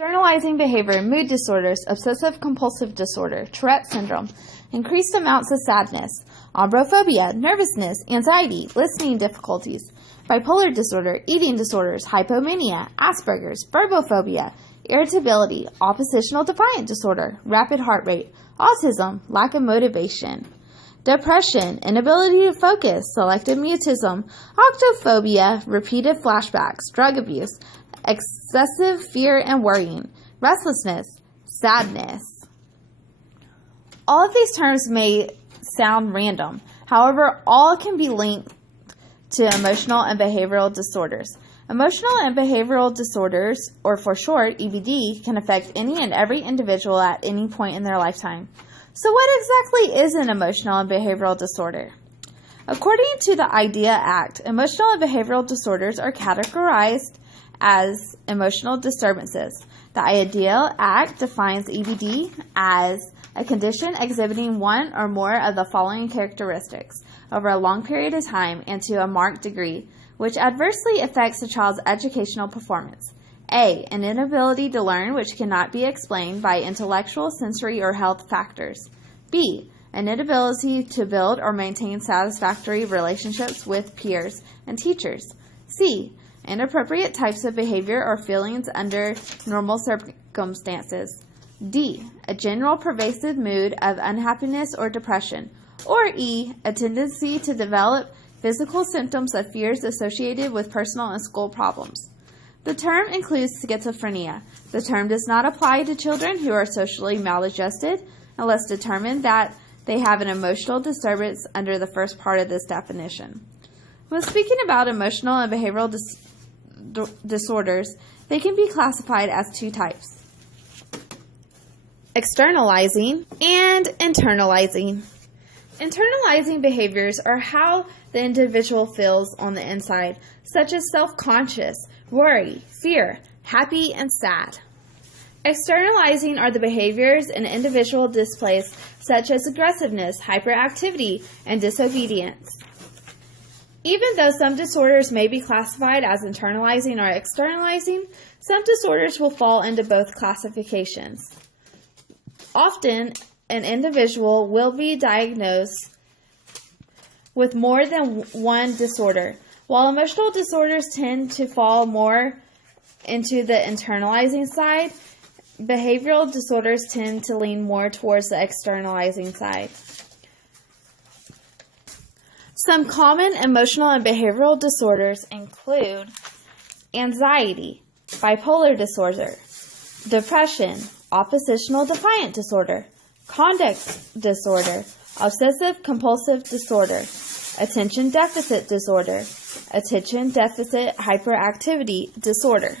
Externalizing behavior, mood disorders, obsessive-compulsive disorder, Tourette syndrome, increased amounts of sadness, ambrophobia, nervousness, anxiety, listening difficulties, bipolar disorder, eating disorders, hypomania, Asperger's, verbophobia, irritability, oppositional defiant disorder, rapid heart rate, autism, lack of motivation, depression, inability to focus, selective mutism, octophobia, repeated flashbacks, drug abuse, excessive fear and worrying, restlessness, sadness. All of these terms may sound random. However, all can be linked to emotional and behavioral disorders. Emotional and behavioral disorders, or for short, EBD, can affect any and every individual at any point in their lifetime. So what exactly is an emotional and behavioral disorder? According to the IDEA Act, emotional and behavioral disorders are categorized as emotional disturbances. The IDEA Act defines EBD as a condition exhibiting one or more of the following characteristics over a long period of time and to a marked degree, which adversely affects the child's educational performance. A. An inability to learn which cannot be explained by intellectual, sensory, or health factors. B. An inability to build or maintain satisfactory relationships with peers and teachers. C. Inappropriate types of behavior or feelings under normal circumstances. D. A general pervasive mood of unhappiness or depression. Or E. A tendency to develop physical symptoms of fears associated with personal and school problems. The term includes schizophrenia. The term does not apply to children who are socially maladjusted unless determined that they have an emotional disturbance under the first part of this definition. When speaking about emotional and behavioral disorders, they can be classified as two types: externalizing and internalizing. Internalizing behaviors are how the individual feels on the inside, such as self-conscious, worry, fear, happy, and sad. Externalizing are the behaviors an individual displays, such as aggressiveness, hyperactivity, and disobedience. Even though some disorders may be classified as internalizing or externalizing, some disorders will fall into both classifications. Often, an individual will be diagnosed with more than one disorder. While emotional disorders tend to fall more into the internalizing side, behavioral disorders tend to lean more towards the externalizing side. Some common emotional and behavioral disorders include anxiety, bipolar disorder, depression, oppositional defiant disorder, conduct disorder, obsessive-compulsive disorder, attention deficit disorder, attention deficit hyperactivity disorder.